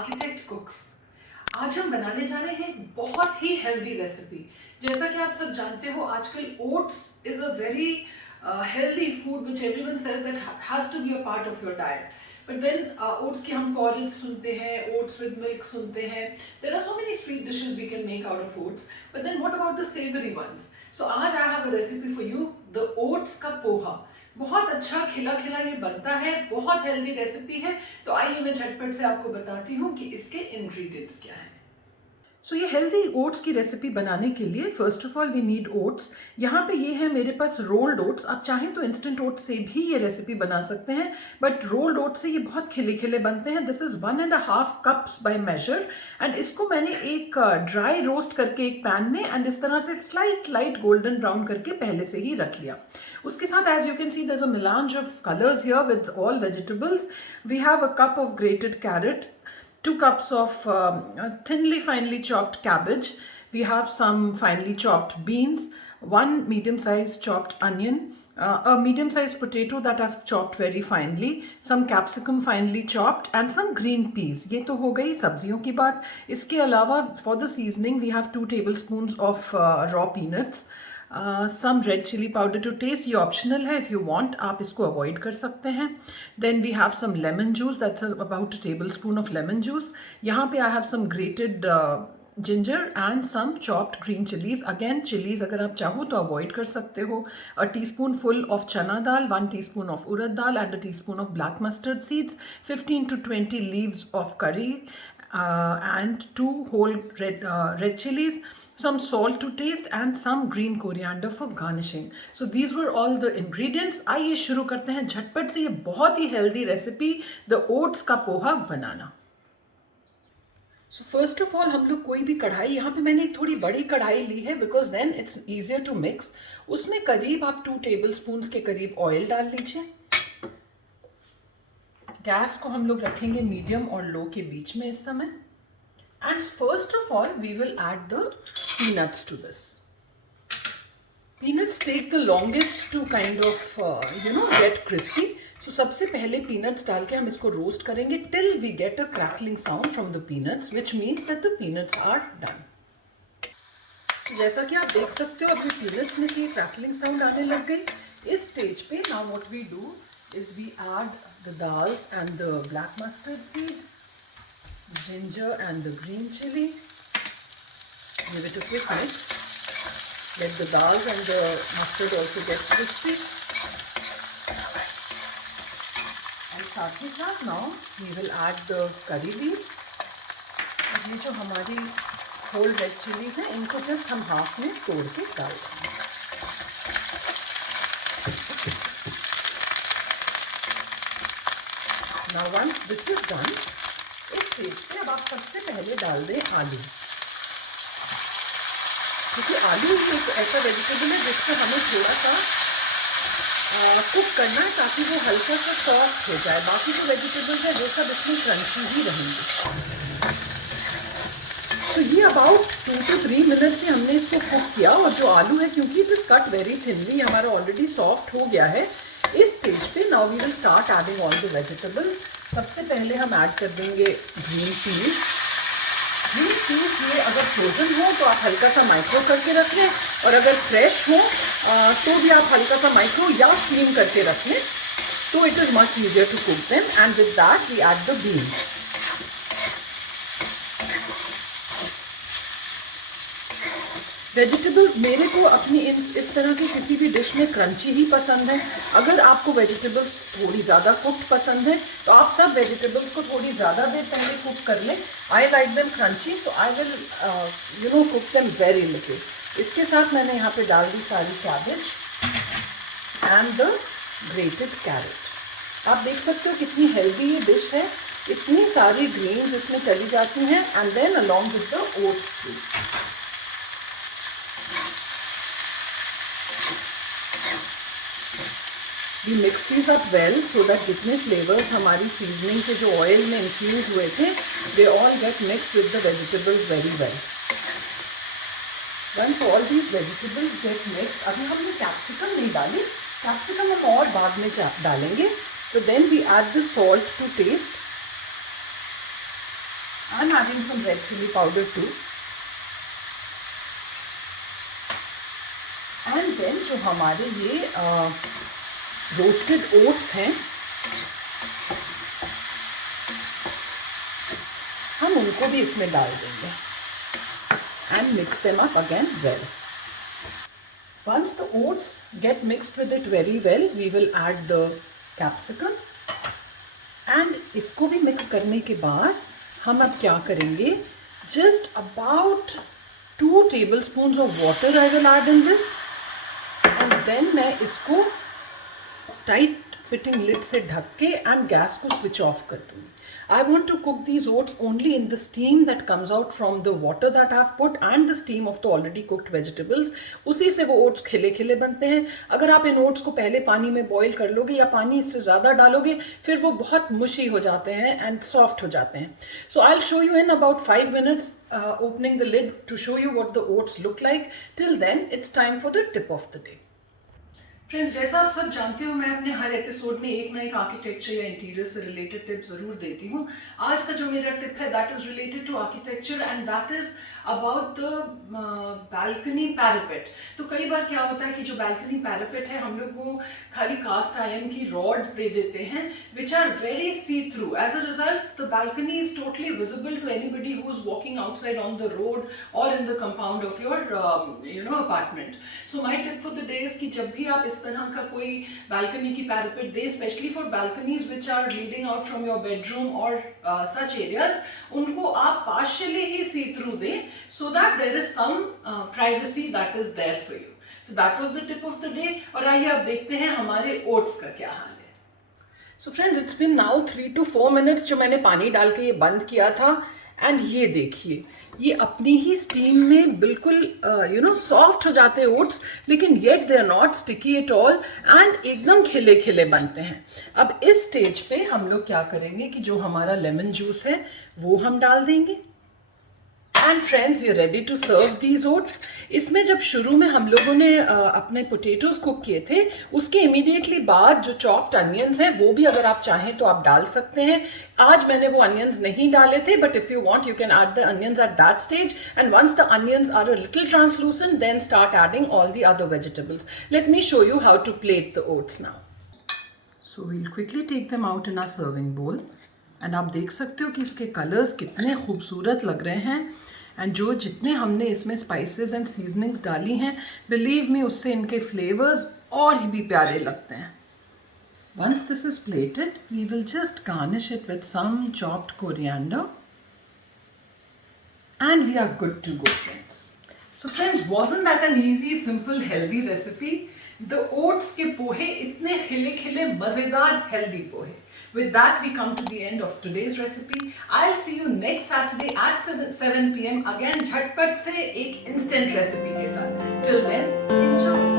Architect कुक्स। आज हम बनाने जा रहे हैं एक बहुत ही हेल्दी रेसिपी। जैसा कि आप सब जानते हो, आजकल oats is a very healthy food which everyone says that has to be a part of your diet. But then oats की हम पॉरेज सुनते हैं, ओट्स विद मिल्क सुनते हैं। There are so many sweet dishes we can make out of oats, but then what about the savoury ones? So आज I have a recipe for you, the oats का पोहा। बहुत अच्छा खिला खिला ये बनता है, बहुत हेल्दी रेसिपी है। तो आइए मैं झटपट से आपको बताती हूँ कि इसके इंग्रेडिएंट्स क्या हैं। सो ये हेल्दी ओट्स की रेसिपी बनाने के लिए first of all we need oats. यहाँ पे ये है मेरे पास रोल्ड ओट्स। आप चाहें तो इंस्टेंट ओट्स से भी ये रेसिपी बना सकते हैं, बट रोल्ड ओट्स से ये बहुत खिले खिले बनते हैं। This is 1.5 cups by measure. And इसको मैंने एक ड्राई रोस्ट करके एक पैन में एंड इस तरह से स्लाइट लाइट गोल्डन ब्राउन करके पहले से ही रख लिया। उसके साथ as you can see there is a melange of colors here with all vegetables. We have a cup of grated carrot, 2 cups of thinly finely chopped cabbage. We have some finely chopped beans, 1 medium-sized chopped onion, a medium-sized potato that I've chopped very finely, some capsicum finely chopped, and some green peas. ये तो हो गई सब्जियों की बात। इसके अलावा for the seasoning we have 2 tablespoons of raw peanuts. Some red chilli powder to taste, ये ऑप्शनल है, इफ़ यू वांट आप इसको अवॉइड कर सकते हैं। Then we have some lemon juice, that's about a tablespoon of lemon juice. यहाँ पे I have some grated ginger and some chopped green chillies. Again chillies अगर आप चाहो तो अवॉइड कर सकते हो। अ टीस्पून फुल ऑफ चना दाल, 1 teaspoon of urad dal and a teaspoon of black mustard seeds, 15 to 20 leaves of curry, and 2 whole red chilies, some salt to taste, and some green coriander for garnishing. So these were all the ingredients. आइए शुरू करते हैं झटपट से ये बहुत ही healthy recipe, the oats का पोहा बनाना। So first of all हम लोग कोई भी कढ़ाई, यहाँ पे मैंने एक थोड़ी बड़ी कढ़ाई ली है because then it's easier to mix. उसमें करीब आप 2 टेबल स्पून के करीब ऑयल डाल लीजिए। गैस को हम लोग रखेंगे मीडियम और लो के बीच में इस समय। And first of all we will add the peanuts to this. Peanuts take the longest to kind of get crispy. So सबसे पहले पीनट्स डाल के हम इसको रोस्ट करेंगे till we get a crackling sound from the peanuts, which means that the peanuts are done. जैसा कि आप देख सकते हो अभी पीनट्स में से क्रैकलिंग साउंड आने लग गई। इस स्टेज पे now what we do is we add the dals and the black mustard seed, ginger and the green chili. Give it a quick mix. Let the dals and the mustard also get crispy. And साथ ही साथ now we will add the curry leaves. और ये जो हमारी whole red chilies हैं इनको just हम half में तोड़ के डाल देंगे। Now once this is done, इस स्टेज पे अब आप सबसे पहले डाल दें आलू, क्योंकि आलू एक ऐसा वेजिटेबल है जिसको हमें थोड़ा सा कुक करना है ताकि वो हल्का सा सॉफ्ट हो जाए। बाकी जो वेजिटेबल्स है वो सब इसमें क्रंची ही रहेंगे। तो ये अबाउट 2 to 3 मिनट्स से हमने इसको कुक किया। और जो आलू है क्योंकि it is cut very thinly, हमारा ऑलरेडी सॉफ्ट हो गया है। इस स्टेज पे now we will start adding all the vegetables. सबसे पहले हम ऐड कर देंगे ग्रीन पीस। ग्रीन पीस ये अगर फ्रोजन हो तो आप हल्का सा माइक्रो करके रख लें, और अगर फ्रेश हो तो भी आप हल्का सा माइक्रो या स्टीम करके रख लें, तो it is much easier to cook them. And with that we add the beans. Vegetables मेरे को अपनी इस तरह की किसी भी डिश में क्रंची ही पसंद है। अगर आपको वेजिटेबल्स थोड़ी ज़्यादा कुक्ड पसंद है तो आप सब वेजिटेबल्स को थोड़ी ज़्यादा देर पहले कुक कर लें। I like them crunchy, so I will cook them very little. इसके साथ मैंने यहाँ पे डाल दी सारी cabbage and the grated carrot. आप देख सकते हो कितनी हेल्दी ये डिश है, इतनी सारी ग्रीन्स इसमें चली जाती हैं। And then along with the oats. We mix these up well so that जितने flavors हमारी seasoning के जो oil में infused हुए थे, they all get mixed with the vegetables very well. Once all these vegetables get mixed, अभी हमने capsicum नहीं डाली, कैप्सिकम हम और बाद में डालेंगे। So then we add the salt to taste. I'm adding some red chili powder too. And then जो हमारे ये रोस्टेड ओट्स हैं, हम उनको भी इसमें डाल देंगे and mix them up again well. Once the oats get mixed with it very well, we will add the capsicum. And इसको भी mix करने के बाद हम अब क्या करेंगे, just about 2 tablespoons of water I will add in this. And then मैं इसको टाइट फिटिंग लिड से ढक के एंड गैस को स्विच ऑफ कर दूँगी. I want to cook these oats only in the steam that comes out from the water that I've put and the steam of the already cooked vegetables. उसी से वो oats खिले खिले बनते हैं. अगर आप इन oats को पहले पानी में बॉईल कर लोगे या पानी इससे ज़्यादा डालोगे, फिर वो बहुत मुशी हो जाते हैं and soft हो जाते हैं. So I'll show you in about 5 minutes opening the lid to show you what the oats look like. Till then, it's time for the tip of the day. Friends, जैसा आप सब जानते हो, मैं अपने हर एपिसोड में एक ना एक आर्किटेक्चर या इंटीरियर से रिलेटेड टिप जरूर देती हूँ. आज का जो मेरा टिप है that is related to architecture and that is about the balcony parapet. तो कई बार क्या होता है कि जो बालकनी पैरापेट है, हम लोग वो खाली कास्ट आयरन की रॉड्स दे देते हैं which are very see through. As a result the balcony is totally visible to anybody who is walking outside on the road और in the compound of your apartment. So my tip for the day is कि जब भी आप इस तरह का कोई balcony की पैरापेट दे, specially for balconies which are leading out from your bedroom और सच एरियाज, उनको आप पार्शियली ही सी थ्रू दें so that there is some privacy that is there for you. So that was the tip of the day. और आइए अब देखते हैं हमारे ओट्स का क्या हाल है. So friends, it's been now 3 to 4 minutes जो मैंने पानी डाल के ये बंद किया था. एंड ये देखिए, ये अपनी ही स्टीम में बिल्कुल सॉफ्ट हो जाते हैं ओट्स, लेकिन yet they are not sticky at all and एकदम खिले खिले बनते हैं. अब इस स्टेज पे हम लोग क्या करेंगे कि जो हमारा लेमन जूस है वो हम डाल देंगे. And friends, we are ready to serve these oats. इसमें जब शुरू में हम लोगों ने अपने पोटैटोज कुक किए थे, उसके इमीडिएटली बाद जो चॉप्ड अनियंस हैं वो भी अगर आप चाहें तो आप डाल सकते हैं. आज मैंने वो अनियंस नहीं डाले थे, but if you want you can add the onions at that stage. And once the onions are a little translucent, then start adding all the other vegetables. Let me show you how to plate the oats now. So we'll quickly take them out in our serving bowl. And आप देख सकते हो कि इसके colours कितने खूबसूरत लग रहे हैं. एंड जो जितने हमने इसमें स्पाइसेस एंड सीजनिंग्स डाली हैं, बिलीव मी, उससे इनके फ्लेवर्स और भी प्यारे लगते हैं. Once this is plated, we will just garnish it with some chopped coriander and we are good to go friends. So friends, wasn't that an easy, simple, healthy recipe? The oats के पोहे इतने खिले खिले मजेदार healthy pohe. With that, we come to the end of today's recipe. I'll see you next Saturday at 7 p.m. again झटपट से एक instant recipe के साथ. Till then, enjoy.